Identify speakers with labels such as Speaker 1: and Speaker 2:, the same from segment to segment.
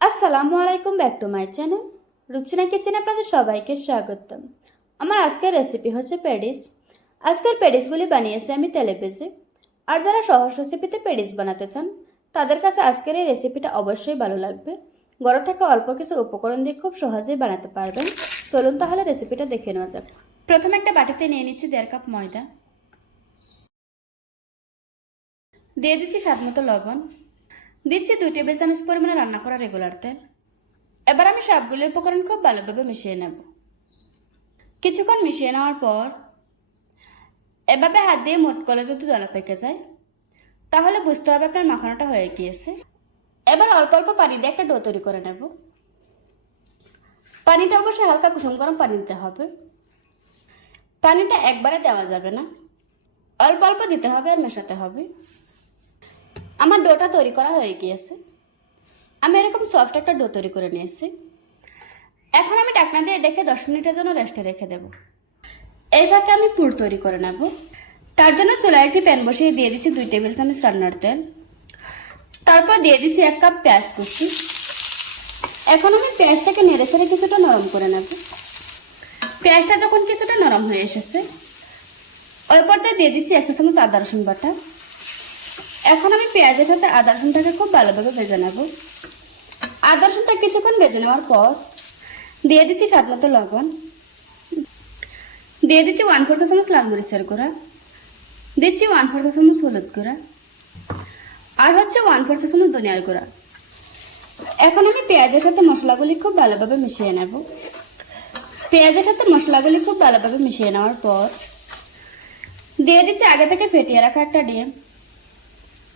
Speaker 1: আসসালামু আলাইকুম back to my channel. Rupsina কিচেনে আপনাদের সবাইকে স্বাগতম। আমার আজকের রেসিপি হচ্ছে প্যাডিস আজকের প্যাডিসগুলি বানিয়েছি আমি তেলে ভেজে। আর যারা সহজ রেসিপিতে প্যাডিস বানাতে চান, তাদের কাছে আজকের এই রেসিপিটা অবশ্যই ভালো লাগবে। ঘরে থেকে অল্প কিছু উপকরণ দিয়ে খুব সহজেই বানাতে পারবেন। চলুন তাহলে রেসিপিটা দেখে নেওয়া যাক। প্রথমে একটা বাটিতে নিয়ে নিচ্ছি দেড় কাপ ময়দা। দিয়ে দিচ্ছি স্বাদ মতো লবণ। দিচ্ছি দুই টেবিল চামচ পরিমাণে রান্না করা রেগুলার তেল। এবার আমি সবগুলো উপকরণ খুব ভালোভাবে মিশিয়ে নেব। কিছুক্ষণ মিশিয়ে নেওয়ার পর এভাবে হাত দিয়ে মোট করলে যদি দলা পেকে যায়, তাহলে বুঝতে হবে আপনার মাখানোটা হয়ে গিয়েছে। এবার অল্প অল্প পানি দিয়ে একটা ডো তৈরি করে নেব। পানিটা অবশ্যই হালকা কুসুম গরম পানি দিতে হবে। পানিটা একবারে দেওয়া যাবে না। অল্প অল্প দিতে হবে আর মেশাতে হবে। আমার ডোটা তৈরি করা হয়ে গিয়েছে। আমি এরকম সফট একটা ডো তৈরি করে নিয়েছি। এখন আমি ডাকনা দিয়ে ডেকে দশ মিনিটের জন্য রেস্টে রেখে দেব। এইভাবে আমি পুর তৈরি করে নেব। তার জন্য চুলায় একটি প্যান বসিয়ে দিয়ে দিচ্ছি দুই টেবিল চামচ রান্নার তেল। তারপর দিয়ে দিচ্ছি এক কাপ পেঁয়াজ কুচি। এখন আমি পেঁয়াজটাকে নেড়ে ছেড়ে কিছুটা নরম করে নেব। পেঁয়াজটা যখন কিছুটা নরম হয়ে এসেছে, ওই পর্যায়ে দিয়ে দিচ্ছি একশো চামচ আদা রসুন বাটা। এখন আমি পেঁয়াজের সাথে আদা রসুনটাকে খুব ভালোভাবে ভেজে নেব। আদা রসুনটা কিছুক্ষণ ভেজে নেওয়ার পর দিয়ে দিচ্ছি স্বাদ মতো লবণ। দিয়ে দিচ্ছি ওয়ান ফোর চামচ লাল মরিচের গুঁড়া। দিচ্ছি ওয়ান ফোর চামচ হলুদ গুঁড়া। আর হচ্ছে ওয়ান ফোর চামচ ধনিয়ার গুঁড়া। এখন আমি পেঁয়াজের সাথে মশলাগুলি খুব ভালোভাবে মিশিয়ে নেব। পেঁয়াজের সাথে মশলাগুলি খুব ভালোভাবে মিশিয়ে নেওয়ার পর দিয়ে দিচ্ছি আগে থেকে ফেটিয়ে রাখা একটা ডিম।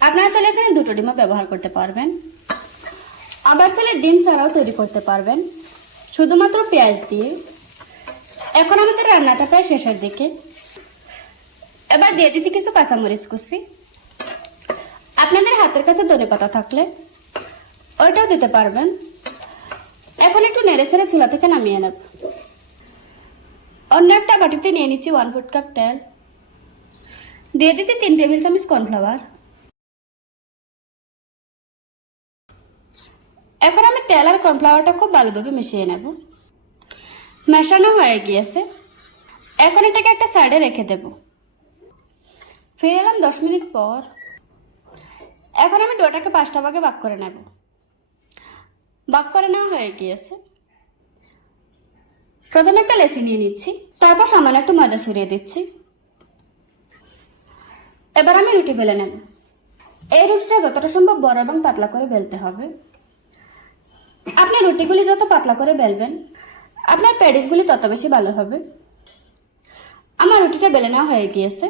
Speaker 1: আপনারা চাইলে এখানে দুটো ডিমও ব্যবহার করতে পারবেন। আবার চাইলে ডিম ছাড়াও তৈরি করতে পারবেন। শুধুমাত্র পেঁয়াজ দিয়ে। এখন আমাদের রান্নাটা প্রায় শেষের দিকে। এবার দিয়ে দিচ্ছি কিছু কাঁচামরিচ কুচি। আপনাদের হাতের কাছে ধনে পাতা থাকলে ওইটাও দিতে পারবেন। এখন একটু নেড়ে ছেড়ে চুলা থেকে নামিয়ে নেব। অন্য একটা বাটিতে নিয়ে নিচ্ছি ওয়ান ফুট কাপ তেল। দিয়ে দিচ্ছি তিন টেবিল চামচ কর্নফ্লাওয়ার এখন আমি তেল আর কর্নফ্লাওয়ারটা খুব ভালোভাবে মিশিয়ে নেব। মেশানো হয়ে গিয়েছে। এখন এটাকে একটা সাইডে রেখে দেব। ফিরে এলাম দশ মিনিট পর। এখন আমি ডোটাকে পাঁচটা ভাগে ভাগ করে নেব। ভাগ করে নেওয়া হয়ে গিয়েছে। প্রথমে একটা লেসি নিয়ে নিচ্ছি, তারপর সামান্য একটু ময়দা ছড়িয়ে দিচ্ছি। এবার আমি রুটি বেলে নেব। এই রুটিটা যতটা সম্ভব বড় এবং পাতলা করে বেলতে হবে। আপনি রুটিগুলি যত পাতলা করে বেলবেন, আপনার প্যাডিসগুলি তত বেশি ভালো হবে। আমার রুটিটা বেলে নেওয়া হয়ে গিয়েছে।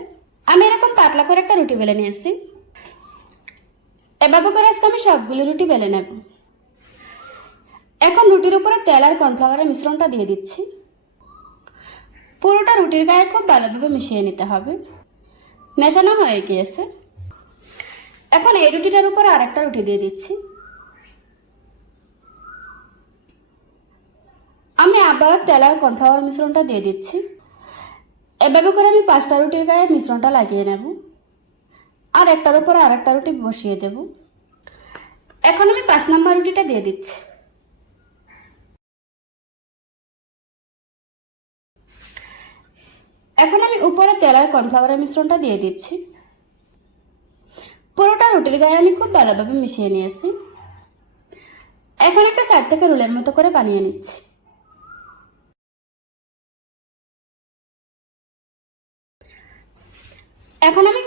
Speaker 1: আমি এরকম পাতলা করে একটা রুটি বেলে নিয়েছি। এভাবে করে আজকে আমি সবগুলি রুটি বেলে নেব। এখন রুটির উপরে তেল আর কর্নফ্লাওয়ারের মিশ্রণটা দিয়ে দিচ্ছি। পুরোটা রুটির গায়ে খুব ভালোভাবে মিশিয়ে নিতে হবে। মেশানো হয়ে গিয়েছে। এখন এই রুটিটার উপরে আরেকটা রুটি দিয়ে দিচ্ছি। আমি আবার তেল আর কর্নফ্লাওয়ার মিশ্রণটা দিয়ে দিচ্ছি। এভাবে করে আমি পাঁচটা রুটির গায়ে মিশ্রণটা লাগিয়ে নেব। আর একটার উপরে আর একটা রুটি বসিয়ে দেব। এখন আমি পাঁচ নাম্বার রুটিটা দিয়ে দিচ্ছি। এখন আমি উপরে তেল আর কর্নফ্লাওয়ারের মিশ্রণটা দিয়ে দিচ্ছি। পুরোটা রুটির গায়ে আমি খুব ভালোভাবে মিশিয়ে নিয়েছি। এখন একটা চার থেকে রোলের মতো করে বানিয়ে নিচ্ছি।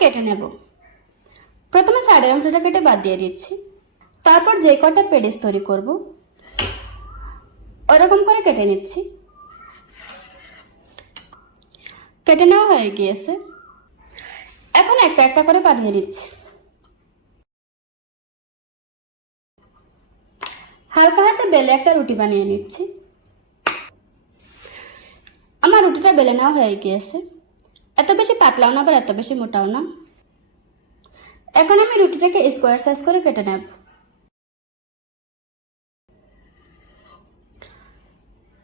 Speaker 1: কেটে নেব। প্রথমে সাইডের অংশটা কেটে বাদ দিয়ে দিচ্ছি। তারপর যে কটা পেডিস তৈরি করব, ওরকম করে কেটে নিচ্ছি। কেটে নেওয়া হয়ে গিয়েছে। এখন একটা একটা করে বানিয়ে নিচ্ছি। হালকা হাতে বেলে একটা রুটি বানিয়ে নিচ্ছি। আমার রুটিটা বেলে নেওয়া হয়ে গিয়েছে। এত বেশি পাতলাও না, আবার এত বেশি মোটাও না। এখন আমি রুটিটাকে স্কোয়ার সাইজ করে কেটে নেব।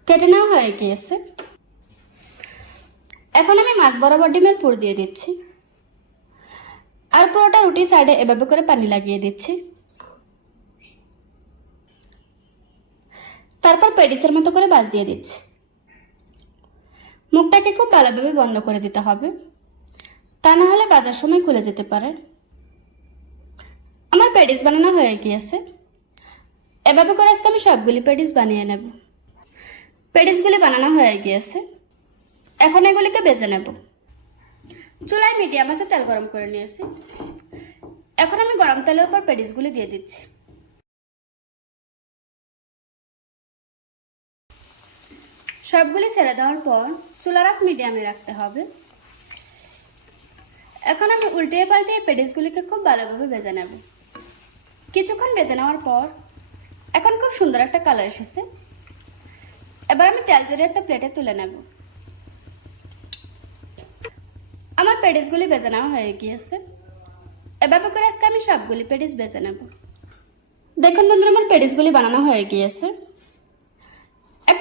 Speaker 1: কেটে নেওয়া হয়ে গিয়েছে। এখন আমি মাছ বরাবর ডিমের পুর দিয়ে দিচ্ছি। আর পুরোটা রুটি সাইডে এভাবে করে পানি লাগিয়ে দিচ্ছি। তারপর পেডিসের মতো করে বাজ দিয়ে দিচ্ছি। মুখটাকে খুব ভালোভাবে বন্ধ করে দিতে হবে। তা না হলে বাজার সময় খুলে যেতে পারে। আমার প্যাডিস বানানো হয়ে গিয়েছে। এভাবে করে আজকে আমি সবগুলি প্যাডিস বানিয়ে নেব। প্যাডিসগুলি বানানো হয়ে গিয়েছে। এখন এগুলিকে বেজে নেব। চুলায় মিডিয়াম আছে তেল গরম করে নিয়েছি। এখন আমি গরম তেলের উপর প্যাডিসগুলি দিয়ে দিচ্ছি। সবগুলি ছেড়ে দেওয়ার পর চুলার আঁচ মিডিয়ামে রাখতে হবে। এখন আমি উল্টিয়ে পাল্টিয়ে পেডিসগুলিকে খুব ভালোভাবে ভেজে নেব। কিছুক্ষণ ভেজে নেওয়ার পর এখন খুব সুন্দর একটা কালার এসেছে। এবার আমি তেল জড়িয়ে একটা প্লেটে তুলে নেব। আমার পেডিসগুলি ভেজে নেওয়া হয়ে গিয়েছে। এভাবে করে আজকে আমি সবগুলি পেডিস ভেজে নেব। দেখুন বন্ধুরা, আমার পেডিসগুলি বানানো হয়ে গিয়েছে।